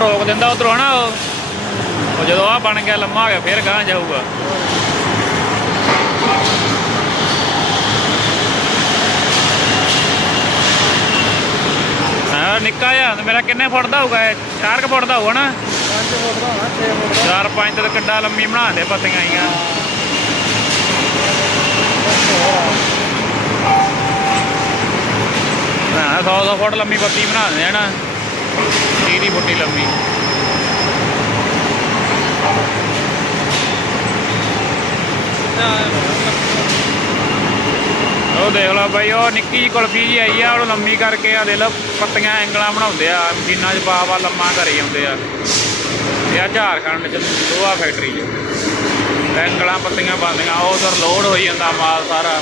ਦਿੰਦਾ ਉਧਰੋਂ ਹਨਾ ਉਹ? ਜਦੋਂ ਆ ਬਣ ਗਿਆ ਲੰਮਾ ਹੋ ਗਿਆ ਫਿਰ ਗਾਂ ਜਾਊਗਾ। ਹਾਂ ਨਿੱਕਾ ਜਿਹਾ ਮੇਰਾ ਕਿੰਨੇ ਫੁੱਟ ਦਾ ਹੋਊਗਾ? ਇਹ 4 ਫੁੱਟ ਦਾ ਹੋਊਗਾ ਨਾ 5 ਫੁੱਟ ਦਾ ਹੋਣਾ 6 ਫੁੱਟ ਦਾ। 4 5 ਤੇ ਕਿੱਡਾ ਲੰਮੀ ਬਣਾਉਂਦੇ ਪੱਤੀਆਂ ਆਈਆਂ। ਹਾਂ 100 100 ਫੁੱਟ ਲੰਮੀ ਪੱਤੀ ਬਣਾਉਂਦੇ ਆ ਨਾ 30 ਫੁੱਟੀ ਲੰਮੀ ਉਹ ਦੇਖ ਲਓ ਬਾਈ, ਉਹ ਨਿੱਕੀ ਜਿਹੀ ਕੁਲਫੀ ਜੀ ਆਈ ਆ, ਉਹਨੂੰ ਲੰਮੀ ਕਰਕੇ ਆ ਦੇ ਲਓ, ਪੱਤੀਆਂ ਐਂਗਲਾਂ ਬਣਾਉਂਦੇ ਆ, ਮਸ਼ੀਨਾਂ 'ਚ ਪਾ ਪਾ ਲੰਮਾ ਕਰੀ ਜਾਂਦੇ ਆ। ਇਹ ਆ ਝਾਰਖੰਡ 'ਚ, ਲੋਹਾ ਫੈਕਟਰੀ 'ਚ। ਐਂਗਲਾਂ ਪੱਤੀਆਂ ਬਣਦੀਆਂ ਉਹ ਉਧਰ ਲੋਡ ਹੋਈ ਜਾਂਦਾ ਮਾਲ ਸਾਰਾ।